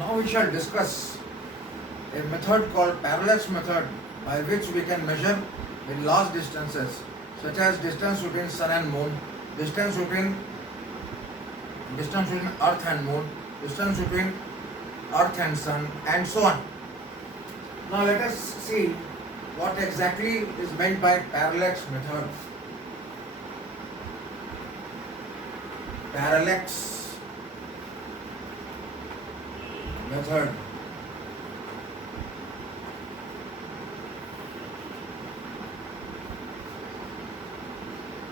Now we shall discuss a method called parallax method, by which we can measure the large distances such as distance between sun and moon, distance between earth and moon, distance between earth and sun, and so on. Now let us see what exactly is meant by parallax method. Parallax method.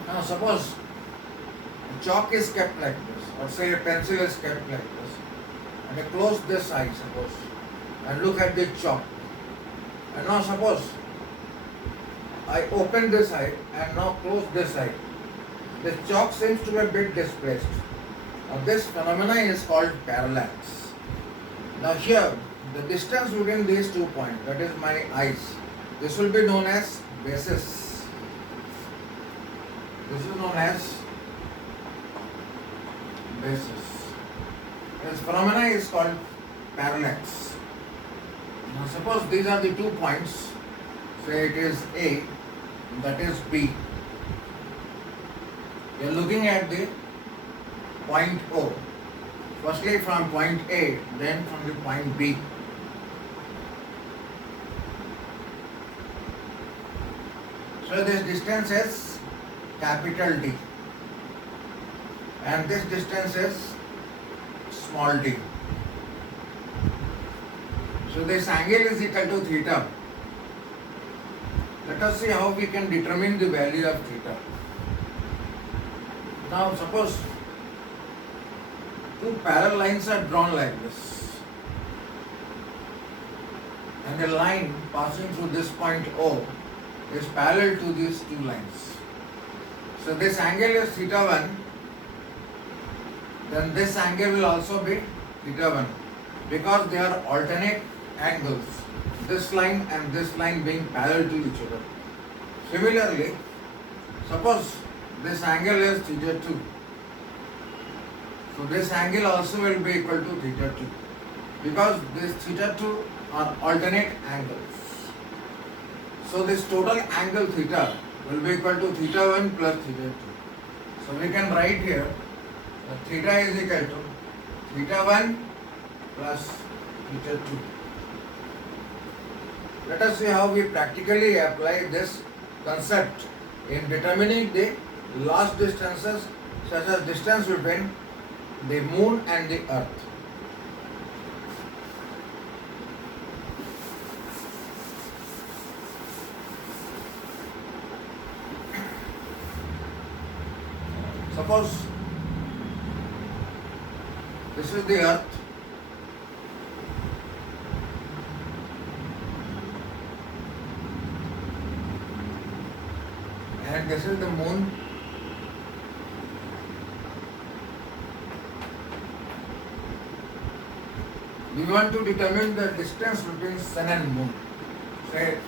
Now suppose a chalk is kept like this, or say a pencil is kept like this, and I close this eye, suppose, and look at the chalk. And now suppose I open this eye and now close this eye. The chalk seems to be a bit displaced. Now this phenomena is called parallax. Now here, the distance between these 2 points, that is my eyes, this will be known as basis. This is known as basis. This phenomena is called parallax. Now suppose these are the 2 points, say it is A, that is B. You are looking at the point O. Firstly from point A, then from the point B. So this distance is capital D, and this distance is small d. So this angle is equal to theta. Let us see how we can determine the value of theta. Now suppose 2 parallel lines are drawn like this, and a line passing through this point O is parallel to these 2 lines. So this angle is theta 1, then this angle will also be theta 1, because they are alternate angles, this line and this line being parallel to each other. Similarly, suppose this angle is theta 2. So this angle also will be equal to theta 2, because this theta 2 are alternate angles. So this total angle theta will be equal to theta 1 plus theta 2. So we can write here that theta is equal to theta 1 plus theta 2. Let us see how we practically apply this concept in determining the large distances, such as distance between the moon and the earth. Suppose this is the earth, and this is the moon. We want to determine the distance between sun and moon. Say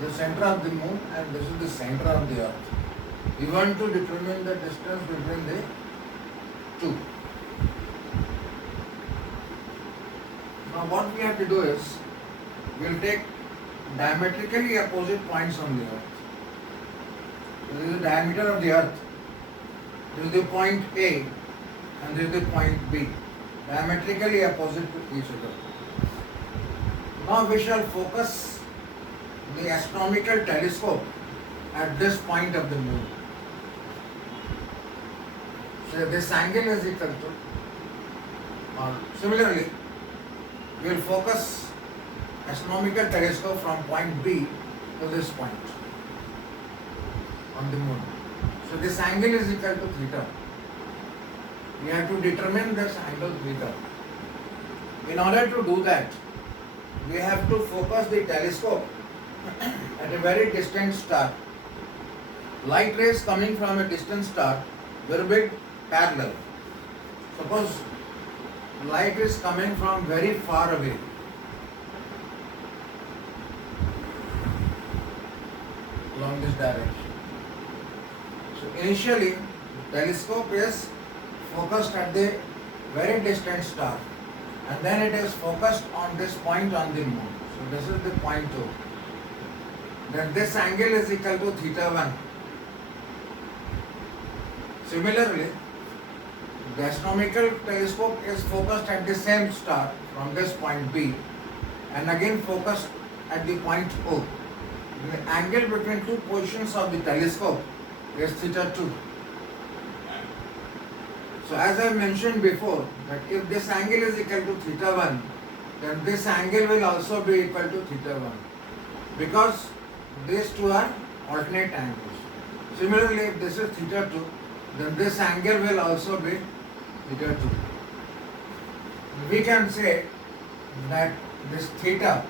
the center of the moon and this is the center of the earth. We want to determine the distance between the 2. Now what we have to do is, we will take diametrically opposite points on the earth. So this is the diameter of the earth. This is the point A and this is the point B. Diametrically opposite to each other. Now we shall focus the astronomical telescope at this point of the moon. So this angle is equal to, or similarly, we will focus astronomical telescope from point B to this point on the moon. So this angle is equal to theta. We have to determine this angle theta. In order to do that, we have to focus the telescope at a very distant star. Light rays coming from a distant star will be parallel. Suppose light is coming from very far away. Along this direction. So initially, the telescope is focused at the very distant star. and then it is focused on this point on the moon. So this is the point 2. Then this angle is equal to theta 1. Similarly, the astronomical telescope is focused at the same star from this point B and again focused at the point O. The angle between two positions of the telescope is theta 2. So as I mentioned before, that if this angle is equal to theta 1, then this angle will also be equal to theta 1 because these two are alternate angles. Similarly, if this is theta 2, then this angle will also be theta 2. We can say that this theta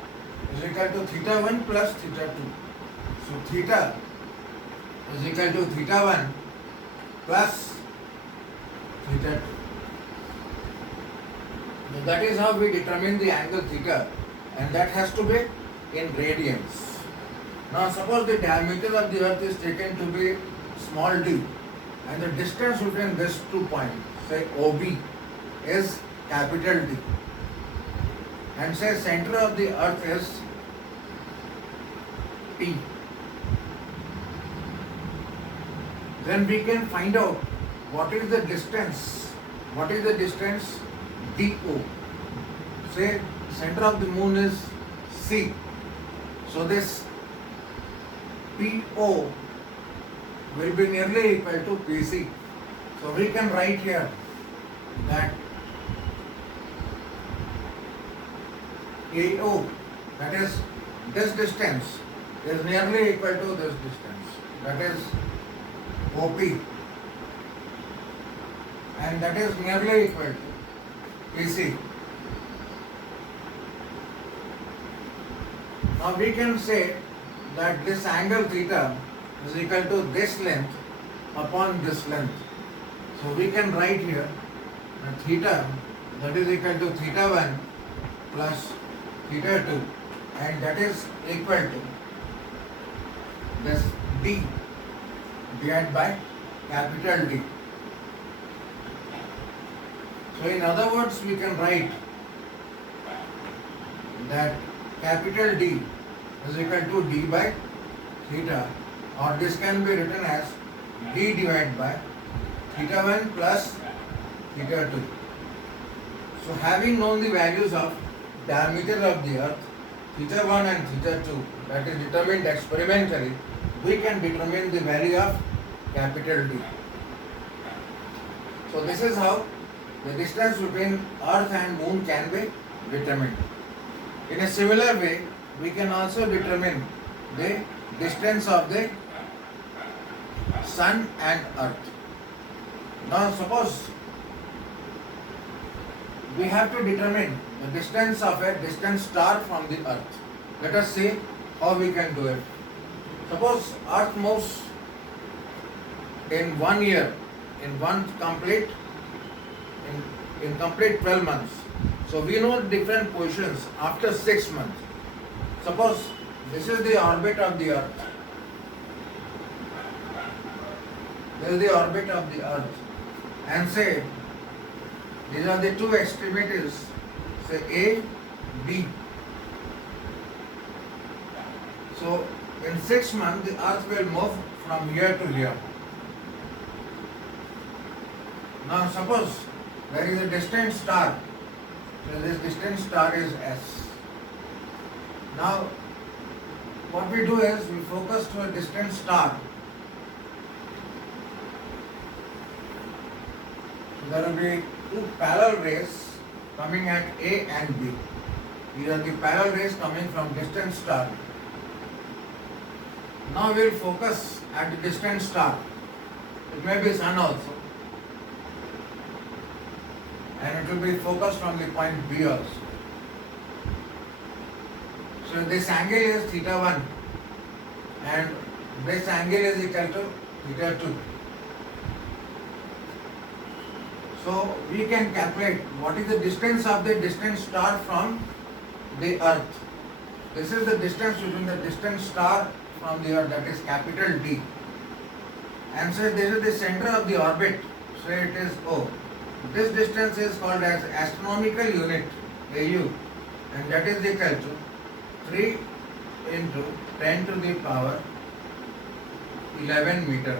is equal to theta 1 plus theta 2. So theta is equal to theta 1 plus theta 2. So that is how we determine the angle theta, and that has to be in radians. Now suppose the diameter of the earth is taken to be small d, and the distance between these 2 points, say OB, is capital D, and say center of the earth is P. Then we can find out what is the distance DO. Say center of the moon is C. So this PO will be nearly equal to PC. So we can write here that AO, that is this distance, is nearly equal to this distance, that is OP, and that is nearly equal to PC. Now we can say that this angle theta is equal to this length upon this length. So we can write here that theta, that is equal to theta 1 plus theta 2, and that is equal to this D divided by capital D. So in other words, we can write that capital D is equal to D by theta, or this can be written as D divided by theta 1 plus theta 2. So having known the values of diameter of the earth, theta 1 and theta 2, that is determined experimentally, we can determine the value of capital D. So this is how the distance between earth and moon can be determined. In a similar way, we can also determine the distance of the sun and earth. Now suppose we have to determine the distance of a distant star from the earth. Let us see how we can do it. Suppose earth moves in 1 year, in complete 12 months. So we know different positions after 6 months. Suppose this is the orbit of the earth. This is the orbit of the earth. And say these are the two extremities, say A, B. So in 6 months the earth will move from here to here. Now suppose there is a distant star. So this distant star is S. Now what we do is we focus to a distant star. There will be two parallel rays coming at A and B. These are the parallel rays coming from distant star. Now we will focus at the distant star. It may be sun also. And it will be focused from the point B also. So this angle is theta 1 and this angle is equal to theta 2. So we can calculate what is the distance of the distant star from the earth. This is the distance between the distant star from the earth, that is capital D. And so this is the center of the orbit, so it is O. This distance is called as astronomical unit, AU, and that is equal to 3 into 10 to the power 11 meter.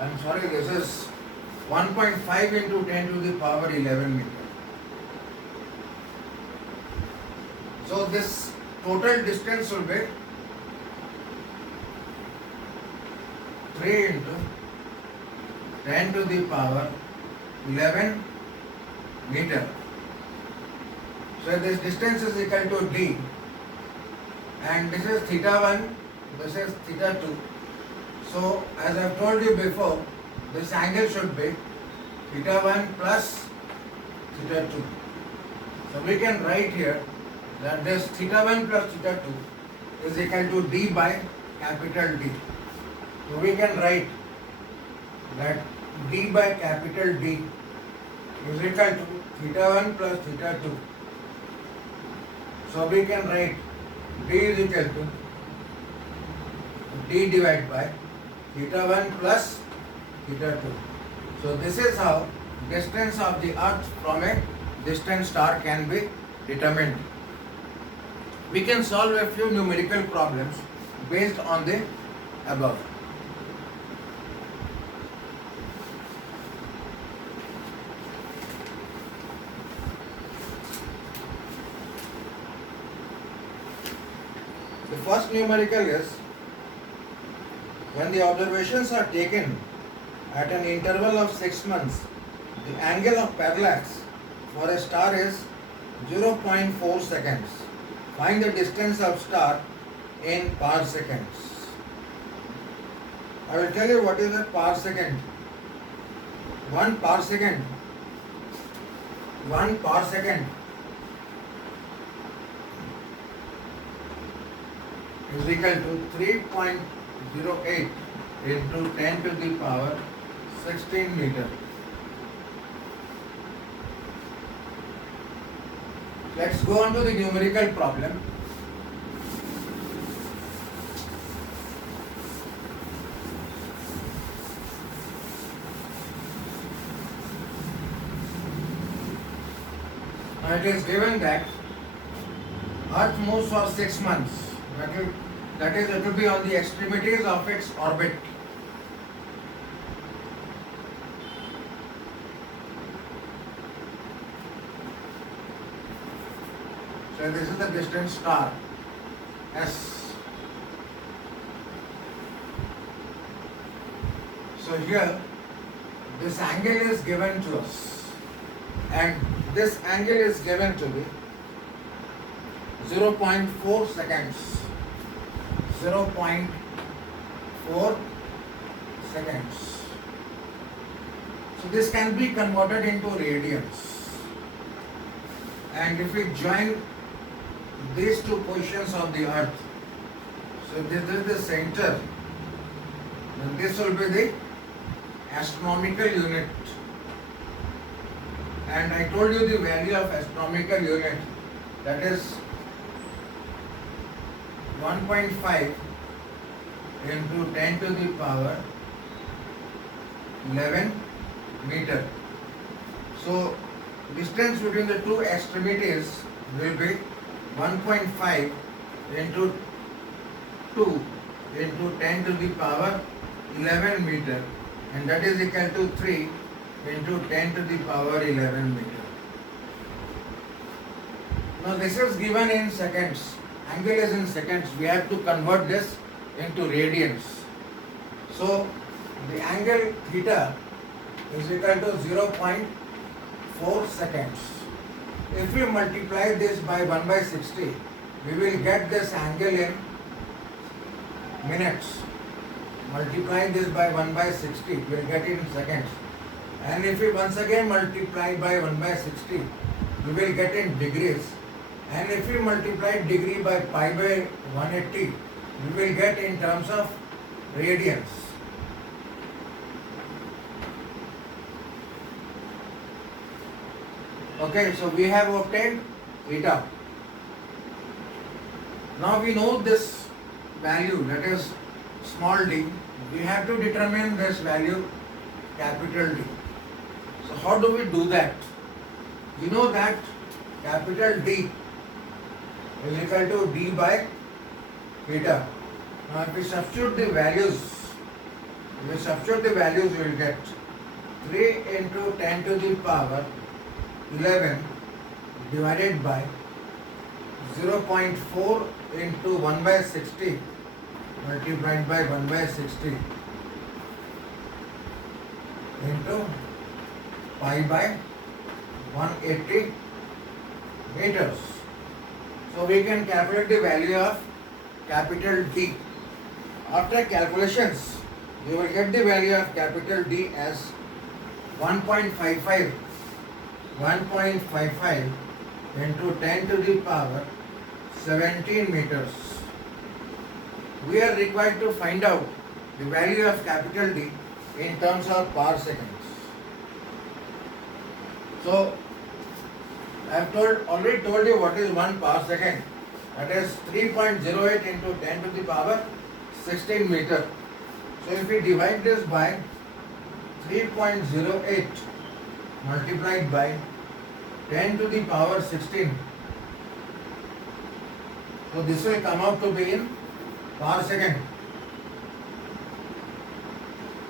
I'm sorry, this is 1.5 into 10 to the power 11 meter. So this total distance will be 3 into 10 to the power 11 meter. So this distance is equal to d, and this is theta 1, this is theta 2. So as I have told you before, this angle should be theta 1 plus theta 2. So we can write here that this theta 1 plus theta 2 is equal to d by capital D. So we can write that d by capital D is equal to theta 1 plus theta 2. So we can write d is equal to d divided by theta 1 plus theta 2. So this is how distance of the earth from a distant star can be determined. We can solve a few numerical problems based on the above. The first numerical is, when the observations are taken at an interval of 6 months, the angle of parallax for a star is 0.4 seconds. Find the distance of star in parseconds. I will tell you what is a parsecond. 1 parsecond is equal to 3.08 into 10 to the power 16 meter. Let's go on to the numerical problem. Now it is given that Earth moves for 6 months. That is, it will be on the extremities of its orbit. So this is the distant star S. So here this angle is given to us, and this angle is given to be 0.4 seconds. 0.4 seconds. So this can be converted into radians, and if we join these two positions of the earth, so this is the center, and this will be the astronomical unit, and I told you the value of astronomical unit, that is 1.5 into 10 to the power 11 meter. So distance between the two extremities will be 1.5 into 2 into 10 to the power 11 meter, and that is equal to 3 into 10 to the power 11 meter. Now this is given in seconds. Angle is in seconds. We have to convert this into radians. So the angle theta is equal to 0.4 seconds. If we multiply this by 1 by 60, we will get this angle in minutes. Multiply this by 1 by 60, we will get it in seconds. And if we once again multiply by 1 by 60, we will get in degrees. And if we multiply degree by pi by 180, we will get in terms of radians. Okay, so we have obtained theta. Now we know this value, that is small d. We have to determine this value capital D. So how do we do that? We know that capital D is equal to d by theta. Now if we substitute the values, we will get 3 into 10 to the power 11 divided by 0.4 into 1 by 60 multiplied by 1 by 60 into pi by 180 meters. So we can calculate the value of capital D. After calculations, you will get the value of capital D as 1.55 into 10 to the power 17 meters. We are required to find out the value of capital D in terms of power seconds. So, I have already told you what is 1 power second. That is 3.08 into 10 to the power 16 meter. So, if we divide this by 3.08 multiplied by 10 to the power 16. So, this will come out to be in power second.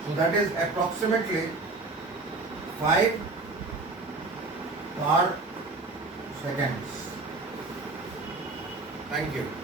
So, that is approximately 5 power seconds. Thank you.